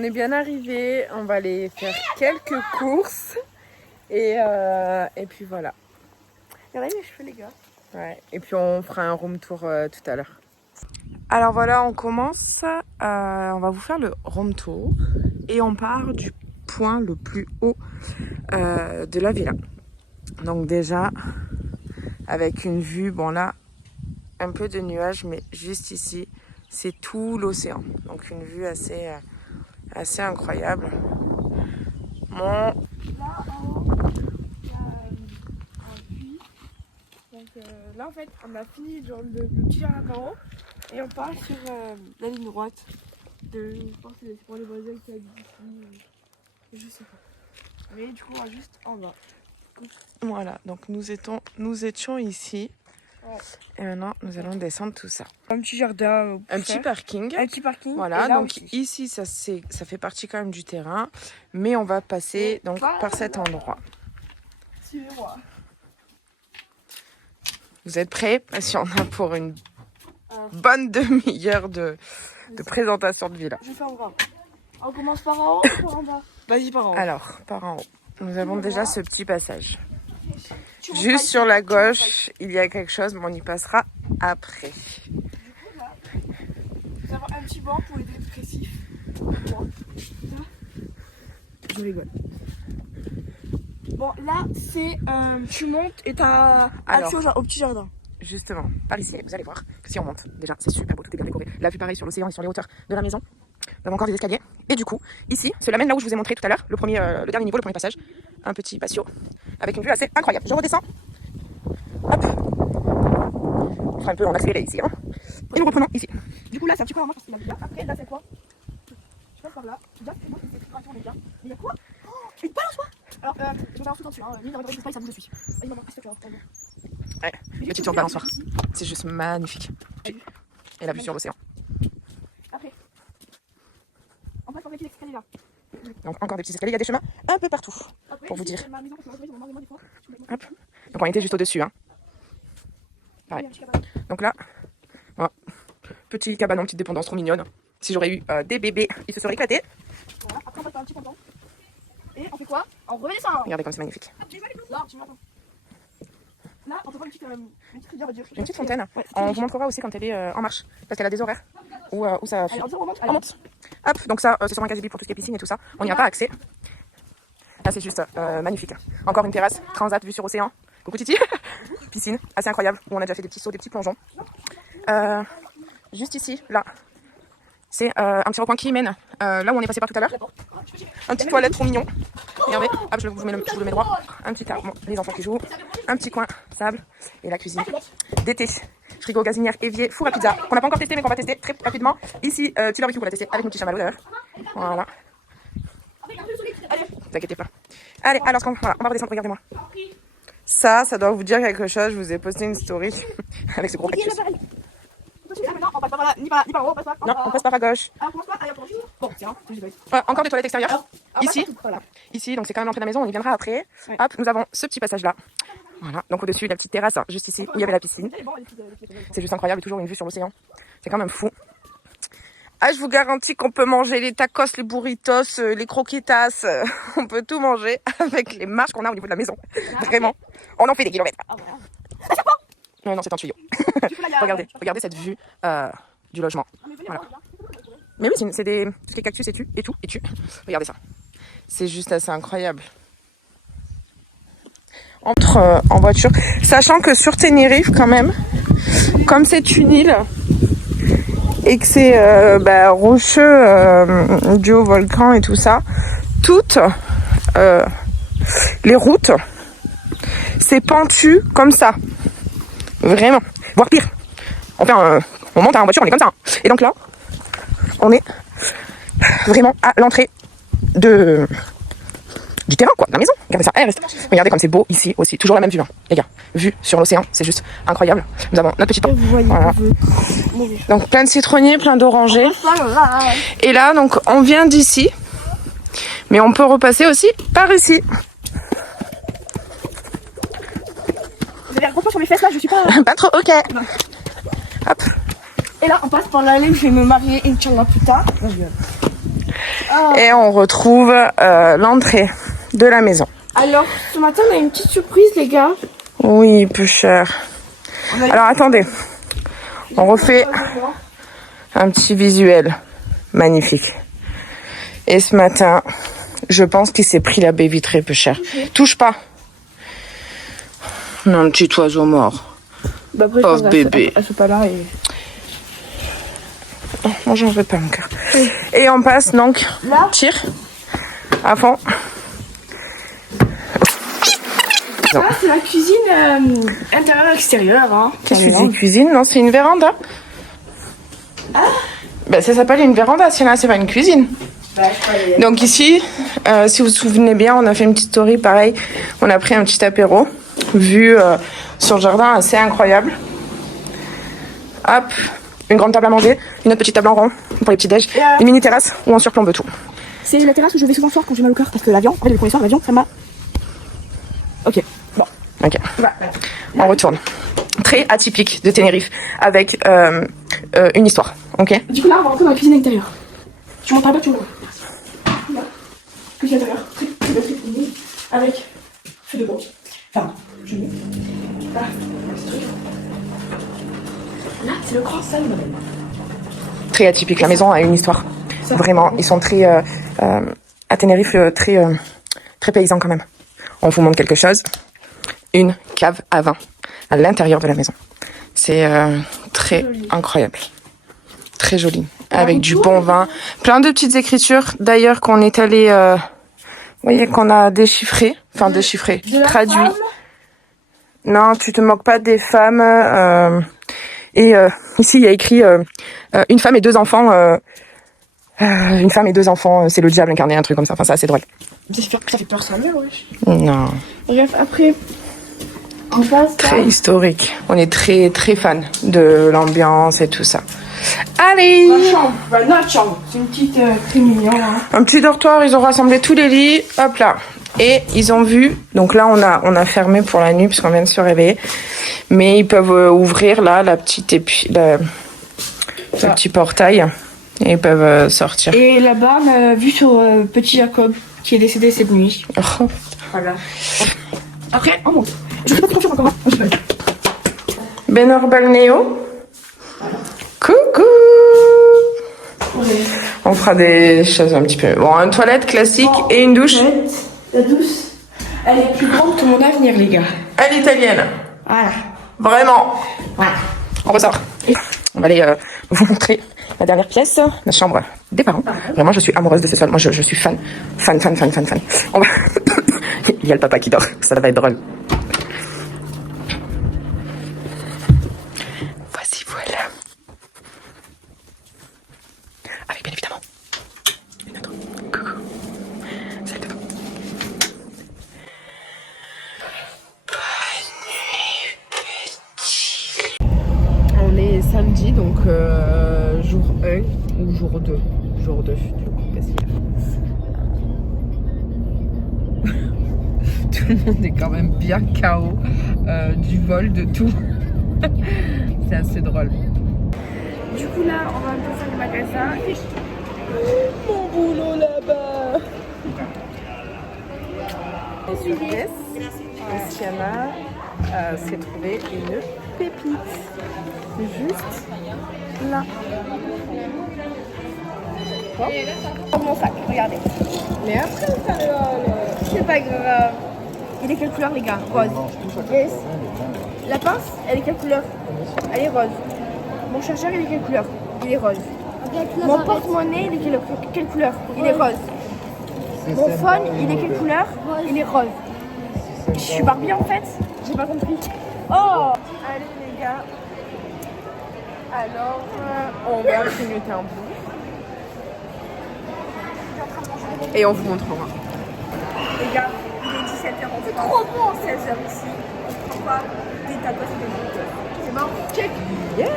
On est bien arrivé, on va aller faire quelques courses et puis voilà. Regardez mes cheveux les gars. Ouais. Et puis on fera un room tour tout à l'heure. Alors voilà, on commence, on va vous faire le room tour et on part du point le plus haut de la villa. Donc déjà, avec une vue, bon là, un peu de nuages, mais juste ici, c'est tout l'océan. Donc une vue assez incroyable. Bon. Là en haut, il y a un puits. Donc là en fait, on a fini genre, le petit jardin d'en haut et on part sur la ligne droite. Je pense que c'est pour les voisins qui habitent ici. Je sais pas. Mais du coup, on va juste en bas. Voilà, donc nous étions ici. Ouais. Et maintenant, nous allons descendre tout ça. Un petit jardin. Un petit parking. Un petit parking. Voilà, là donc aussi. ici, ça fait partie quand même du terrain. Mais on va passer donc par cet endroit. Suivez-moi. Vous êtes prêts? Parce qu'il y en a pour une bonne demi-heure de présentation de villa. Je fais en bas. On commence par en haut ou par en bas? Vas-y, par en haut. Alors, par en haut. Nous avons déjà ce petit passage. Juste sur la gauche, il y a quelque chose, mais on y passera après. Du coup, là, nous avons un petit banc pour les dépressifs. Là. Je rigole. Bon, là, c'est. Tu montes et t'as accès au petit jardin. Justement, par ici, vous allez voir que si on monte, déjà, c'est super beau, tout est bien décoré. La vue, pareil, sur l'océan et sur les hauteurs de la maison. Nous avons encore des escaliers. Et du coup, ici, cela mène là où je vous ai montré tout à l'heure, le dernier niveau, le premier passage. Un petit patio avec une vue assez incroyable. Je redescends. Hop. On fera un peu en accéléré ici. Hein. Et nous reprenons ici. Du coup, là, c'est un petit peu en marche parce qu'il y a bien. Après, là, c'est quoi? Je passe par là. Déjà, c'est moi qui fais cette séparation des biens. Mais il y a quoi? Une balançoire. Alors, je vais un truc en dessus. Hein. Lui, dans le space, ça vous je suis. Vas-y, maman, qu'est-ce que tu as? Ouais, petite tour de balançoire. C'est juste magnifique. Et la vue sur l'océan. Après, on passe par les petits escaliers là. Donc encore des petits escaliers, il y a des chemins un peu partout. Après, pour vous dire. Hop. Donc on était juste au-dessus. Hein. Ouais. Donc là, voilà. Petit cabanon, petite dépendance trop mignonne. Si j'aurais eu des bébés, ils se seraient éclatés. Voilà, après on passe par un petit ponton. Et on fait quoi? On redescend. Regardez comme c'est magnifique. Là, tu m'entends. Là, on peut voir une petite rivière. Une petite fontaine. Ouais, on vous montrera aussi quand elle est en marche. Parce qu'elle a des horaires où ça... Allez, on monte. On monte. Hop, donc ça, c'est sûrement quasi libre pour tout ce qui est piscine et tout ça. On n'y a pas accès. Là, c'est juste magnifique. Encore une terrasse, transat, vue sur océan. Coucou Titi. Piscine, assez incroyable, où on a déjà fait des petits sauts, des petits plongeons. Juste ici, là, c'est un petit recoin qui mène là où on est passé par tout à l'heure. Un petit toilette trop mignon. Regardez, hop, je vous le mets droit. Un petit arbre, les enfants qui jouent. Un petit coin, sable. Et la cuisine. D'été. Frigo, gazinière, évier, four à pizza. Qu'on n'a pas encore testé, mais qu'on va tester très rapidement. Ici, petit barbecue qu'on va tester avec nos petits chamallows d'ailleurs. Voilà. Ne vous inquiétez pas. Allez, alors voilà, on va redescendre, regardez-moi. Ça doit vous dire quelque chose. Je vous ai posté une story avec ce gros cactus. Non, on passe pas par là, ni par haut, on passe pas. Non, on passe par à gauche. Ah, on commence pas. Allez, on commence. Bon, tiens, Encore des toilettes extérieures. Ici. Voilà. Ici, donc c'est quand même l'entrée de la maison, on y viendra après. Ouais. Hop, nous avons ce petit passage là. Voilà, donc au-dessus, la petite terrasse, hein, juste ici, où il y avait la piscine. C'est juste incroyable, toujours une vue sur l'océan. C'est quand même fou. Ah, je vous garantis qu'on peut manger les tacos, les burritos, les croquetas. On peut tout manger avec les marches qu'on a au niveau de la maison. Vraiment. On en fait des kilomètres. Non, c'est un tuyau. regardez cette vue du logement. Voilà. Mais oui, c'est des cactus et tout. Regardez ça. C'est juste assez incroyable. Entre en voiture, sachant que sur Tenerife quand même, comme c'est une île et que c'est rocheux dû au volcan et tout ça, toutes les routes, c'est pentu comme ça. Vraiment. Voire pire. On monte en voiture, on est comme ça. Hein. Et donc là, on est vraiment à l'entrée du terrain, quoi, de la maison. Regardez ça. Regardez comme c'est beau ici aussi. Toujours la même vue, hein. Les gars. Vue sur l'océan, c'est juste incroyable. Nous avons notre petit temps. Voilà. Donc plein de citronniers, plein d'orangers. Et là, donc on vient d'ici. Mais on peut repasser aussi par ici. Vous avez un gros plan sur mes fesses là, je suis pas. Pas trop, ok. Non. Hop. Et là, on passe par l'allée où je vais me marier, Inch'Allah, plus tard. Et on retrouve l'entrée de la maison. Alors, ce matin, on a une petite surprise, les gars. Oui, peu cher. Alors, attendez. On refait un petit visuel magnifique. Et ce matin, je pense qu'il s'est pris la baie vitrée, peu cher. Touche pas. Non, un petit oiseau mort. Bah après, pauvre bébé. Elle fait pas là et... Oh, moi, j'en veux pas encore. Et on passe donc. Là, tire à fond. ça, c'est la cuisine intérieure-extérieure. Hein. Qu'est-ce que tu dis, cuisine? Non, c'est une véranda. Ah. Ben, ça s'appelle une véranda, sinon c'est pas une cuisine. Bah, Donc ici, si vous vous souvenez bien, on a fait une petite story pareil. On a pris un petit apéro, vue sur le jardin assez incroyable. Hop, une grande table à manger, une autre petite table en rond pour les petits déj, une mini terrasse où on surplombe tout. C'est la terrasse où je vais souvent soir quand j'ai mal au cœur parce que l'avion, en fait, le premier soir, l'avion, ça m'a... Ok, bon. Ok, on retourne. Très atypique de Tenerife, avec une histoire, ok? Du coup là, on va rentrer dans la cuisine intérieure. Tu montres un peu, tu vois. Là, cuisine intérieure, très cuisine, avec feu de bois. Enfin, je mets. Là, ce truc. Là, c'est le grand salon. Très atypique, la maison a une histoire. Vraiment, ils sont très... à Tenerife, très paysans quand même. On vous montre quelque chose. Une cave à vin à l'intérieur de la maison. C'est très incroyable. Très joli. Avec du bon vin. Plein de petites écritures. D'ailleurs, qu'on est allé... vous voyez, qu'on a déchiffré. Enfin, déchiffré. Traduit. Femme. Non, tu te moques pas des femmes. Et ici, il y a écrit une femme et deux enfants. Une femme et deux enfants, c'est le diable incarné, un truc comme ça. Enfin, c'est assez drôle. Ça fait peur, ça, mais wesh. Non. Bref, après, on passe Très historique. On est très, très fan de l'ambiance et tout ça. Allez! notre chambre. C'est une petite très mignon. Hein. Un petit dortoir, ils ont rassemblé tous les lits. Hop là. Et ils ont vu, donc là on a fermé pour la nuit puisqu'on vient de se réveiller. Mais ils peuvent ouvrir là le petit portail. Et ils peuvent sortir. Et là-bas, on a vu sur petit Jacob qui est décédé cette nuit. Oh. Voilà. Après, on monte. Je sais pas trop encore. Benor Balneo. Coucou. On fera des choses un petit peu. Bon, une toilette classique et une douche. La douce, elle est plus grande que mon avenir, les gars. À l'italienne. Voilà. Vraiment. Voilà. On ressort. On va aller vous montrer la dernière pièce, la chambre des parents. Vraiment, je suis amoureuse de ce sol. Moi, je suis fan. Fan. On va... Il y a le papa qui dort. Ça va être drôle. Voici, voilà. Avec bien évidemment une autre. Coucou. Salut. On est samedi, donc jour 1 ou jour 2. Jour 2, du coup, parce qu'il y a... Tout le monde est quand même bien KO du vol, de tout. C'est assez drôle. Du coup, là, on va un peu faire le magasin. Mon boulot là-bas. Sur pièce, Luciana s'est trouvé une pépite. Juste là. Dans mon sac, regardez. Mais après, ça C'est pas grave. Il est quelle couleur, les gars? Rose. Yes. La pince, elle est quelle couleur? Elle est rose. Mon chargeur, il est quelle couleur? Il est rose. Mon porte-monnaie, il est quelle couleur? Il est rose. Mon phone, il est quelle couleur? Il est rose. Je suis Barbie en fait? J'ai pas compris. Oh! Allez les gars. Alors, on va grignoter un bout. Et on vous montrera. Les gars, il est 17h, on fait trop bon 16h ici. On prend pas des tacos et des burgers. C'est bon? Check! Yes!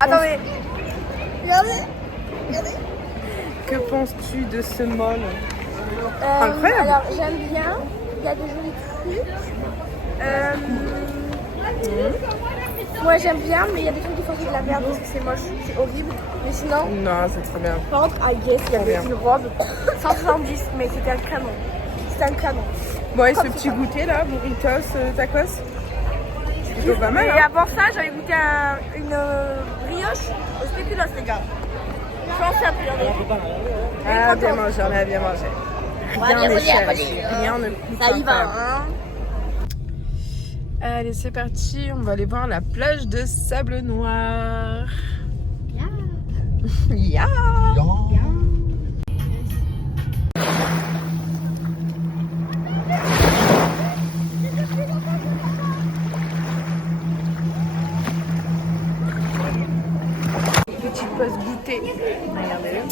Attendez! Que penses-tu de ce mall? Incroyable! Alors j'aime bien, il y a de jolis trucs. Moi j'aime bien, mais il y a des trucs qui font de la merde parce que c'est moche, c'est horrible. Mais sinon, Non, c'est trop bien. par contre, I guess, il y avait bien. une robe 170, mais c'était un canon. C'était un canon. Bon, et ce Comme petit c'est ça. goûter là, burritos, tacos, c'est plutôt pas mal. Et Hein. avant ça, j'avais goûté une brioche au spéculoos, les gars. Je pense que c'est un peu Ah, bien mangé, on a bien mangé. Rien n'est cher ici, rien ne coûte Ça y va, cher. hein. Allez, c'est parti, on va aller voir la plage de Sable Noir. Ya. Petite pause goûter. Regardez.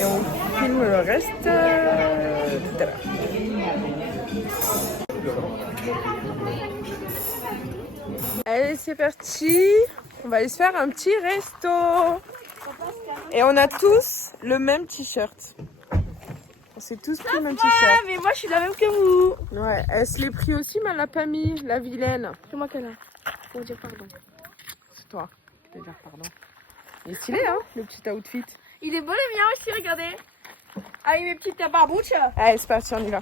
Et on filme le reste tout à l'heure. Allez, c'est parti. On va aller se faire un petit resto. Et on a tous le même t-shirt. On s'est tous pris le même t-shirt. Ah, mais moi je suis la même que vous. Ouais, elle se l'est pris aussi, mais elle l'a pas mis, la vilaine. C'est moi qu'elle a. Pour dire pardon. C'est toi qui peux dire pardon. Il est stylé, hein, le petit outfit. Il est beau le mien aussi, regardez. Avec mes petites barbouches. Allez, c'est parti, on y va.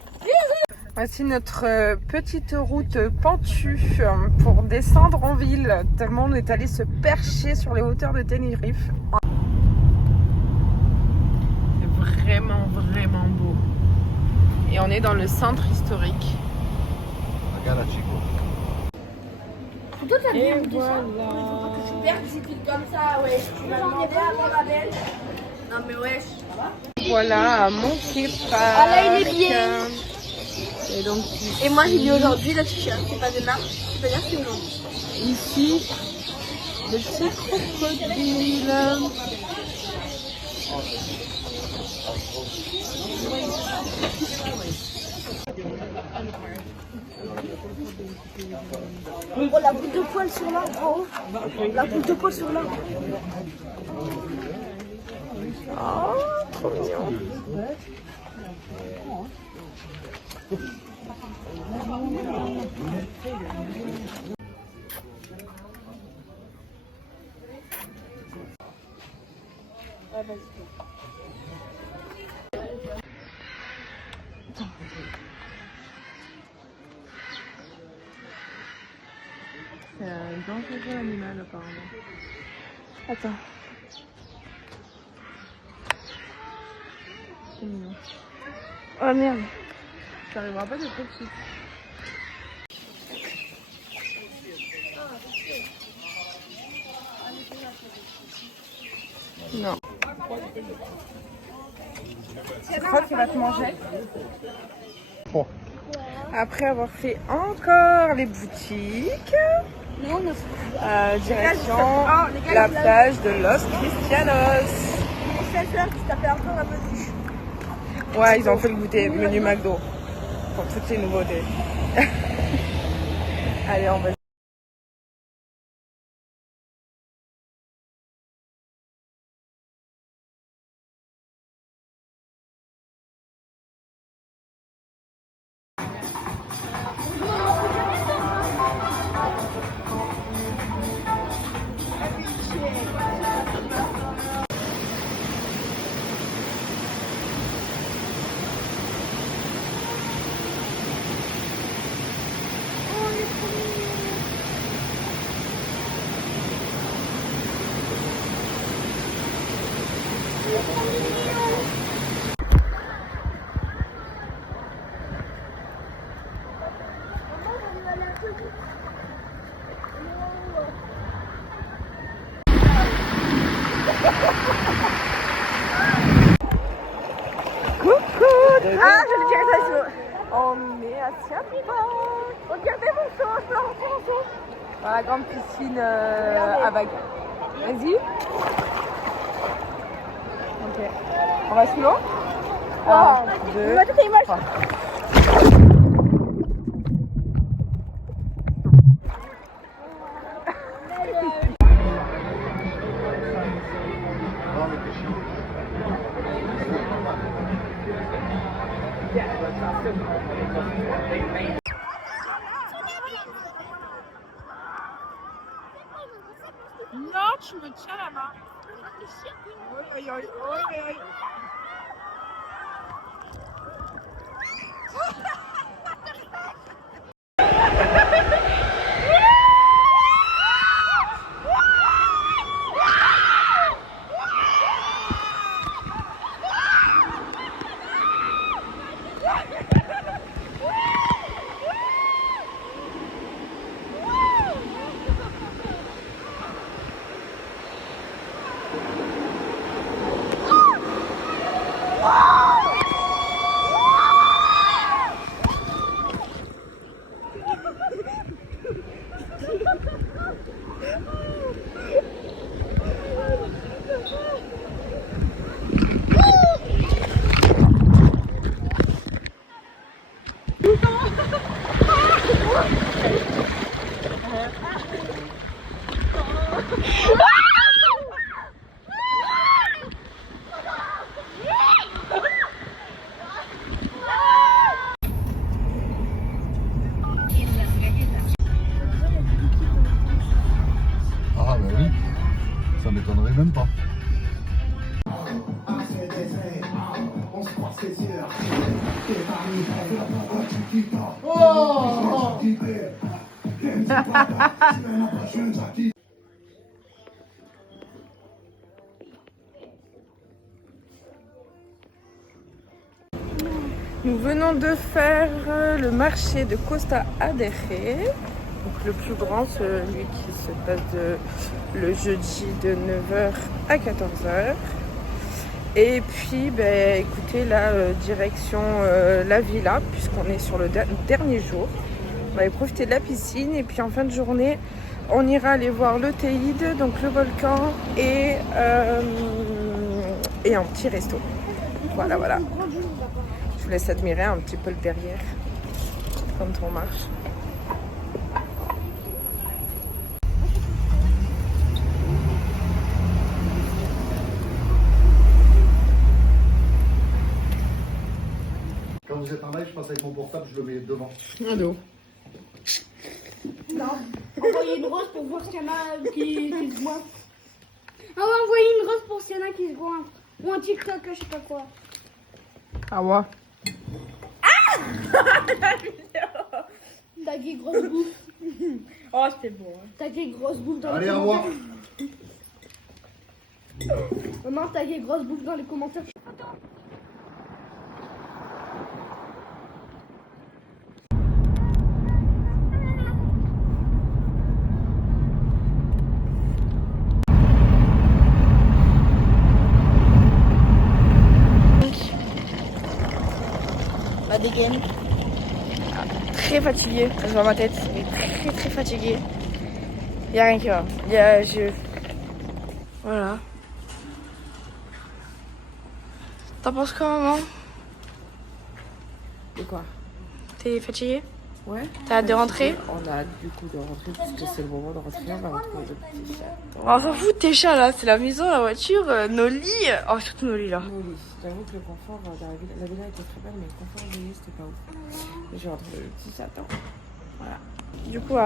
Voici notre petite route pentue pour descendre en ville. Tellement on est allé se percher sur les hauteurs de Tenerife. C'est vraiment, vraiment beau. Et on est dans le centre historique. Toi, t'as Et bien voilà. super discipline comme ça, wesh. Tu m'as demandé pas ma belle. Non mais wesh. Voilà à Monkey Park. Ah là, il est bien. Et donc Et moi j'ai mis aujourd'hui le t-shirt. C'est pas de marque, c'est-à-dire que non. ici, le petit crocodile. Oh, la boule de poil sur l'arbre, oh. La boule de poil sur l'arbre. Oh, trop mignon. C'est un dangereux animal apparemment. Attends. C'est mignon. Oh merde. Ça arrivera pas de tout de suite. Non. Tu crois qu'il va te manger? Après avoir fait encore les boutiques, direction la plage de Los Cristianos. C'est ça qui s'appelle encore un menu. Ouais, ils ont fait le goûter, menu McDo, pour toutes les nouveautés. Allez, on va. Ah, je le dirai ça sur. On est à Siapa, Regardez mon saut, je peux rentrer en saut. dans la grande piscine à vagues. Vas-y. Ok. On va sous l'eau. Un, deux, On va toutes les images. trois. tu me tiens la main. Oi, oi, oi, oi, oi. Ah bah oui, ça m'étonnerait même pas. Nous venons de faire le marché de Costa Adere, donc le plus grand, celui qui se passe le jeudi de 9h à 14h. Et puis, écoutez, là, direction la villa, puisqu'on est sur le dernier jour. On va aller profiter de la piscine et puis en fin de journée, on ira aller voir le Teide, donc le volcan, et un petit resto. Voilà, voilà. Je vous laisse admirer un petit peu le derrière quand on marche. Quand vous êtes en live, je passe avec mon portable, je le mets devant. Ado. Non. Envoyez une rose pour voir s'il y en a qui se voient. Ah ouais, envoyez une rose pour s'il y en a qui se voient. Ou un TikTok, je sais pas quoi. Ah ouais. T'as qui grosse bouffe. Oh, c'était bon. Hein. T'as qui grosse bouffe dans Allez, les à moi. commentaires. Maman, t'as qui grosse bouffe dans les commentaires. La dégaine. Très fatiguée, je vois ma tête, mais très très fatiguée. Y a rien qui va. Voilà. T'en penses quoi, maman? De quoi? T'es fatiguée? Ouais. T'as hâte de rentrer? On a hâte du coup de rentrer parce que c'est le moment de rentrer. On va retrouver le petit chat. On s'en fout de tes chats là, c'est la maison, la voiture, nos lits. Oh, surtout nos lits là. Nos lits. J'avoue que le confort de la villa était très belle, mais le confort des lits c'était pas ouf. Mais je vais retrouver le petit chat. Voilà. Du coup,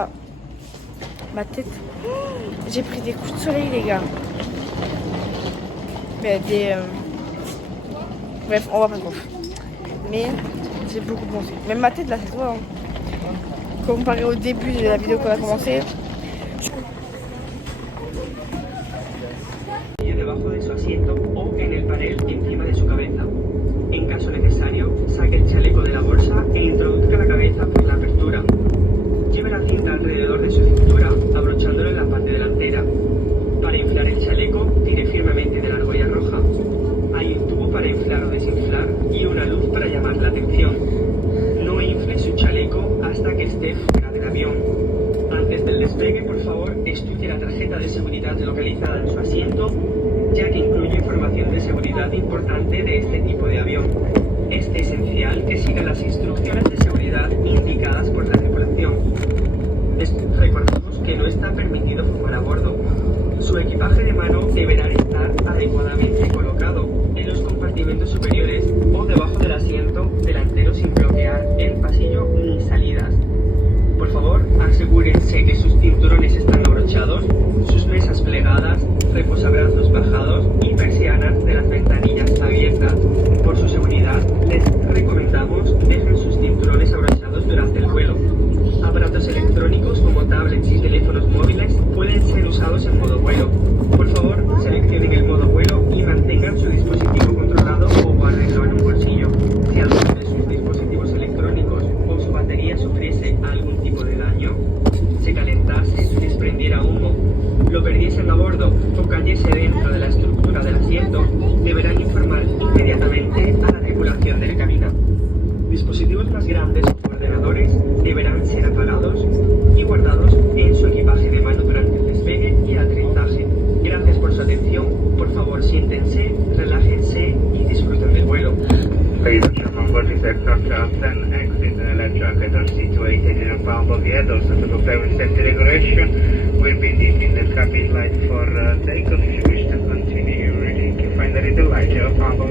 ma tête. J'ai pris des coups de soleil, les gars. Mais bref, on va pas trop. Mais j'ai beaucoup pensé. Même ma tête là, c'est toi. Hein. Comparé au début de la vidéo qu'on a commencé. Debajo de su asiento o en el panel encima de su cabeza. En caso necesario, saque el chaleco de la bolsa e introduzca la cabeza por la apertura. Lleve la cinta alrededor de su cintura, abrochándolo en la parte delantera. Para inflar el chaleco, tire firmemente de la argolla roja. Hay un tubo para inflar o desinflar y una luz para llamar la atención. No infle su chaleco hasta que esté fuera del avión. Antes del despegue, por favor, estudie la tarjeta de seguridad localizada en su asiento, ya que incluye información de seguridad importante de este tipo de avión. Es esencial que siga las instrucciones de seguridad indicadas por la tripulación. Recordemos que no está permitido fumar a bordo. Su equipaje de mano deberá estar adecuadamente colocado en los compartimentos superiores o debajo del asiento delantero sin bloquear el pasillo ni salidas. Por favor, asegúrense que sus cinturones están abrochados, sus mesas plegadas dentro de la estructura del asiento deberán informar inmediatamente a la tripulación de la cabina. Dispositivos más grandes o ordenadores deberán ser apagados y guardados en su equipaje de mano durante el despegue y aterrizaje. Gracias por su atención. Por favor, siéntense, relájense y disfruten del vuelo. Ladies and gentlemen, what is aircraft 10 exit and life jacket are situated in a palm of the head, also to comply with safety regulation. We'll be dimming the cabin light for takeoff. If you wish to continue, you can find the little light, palm of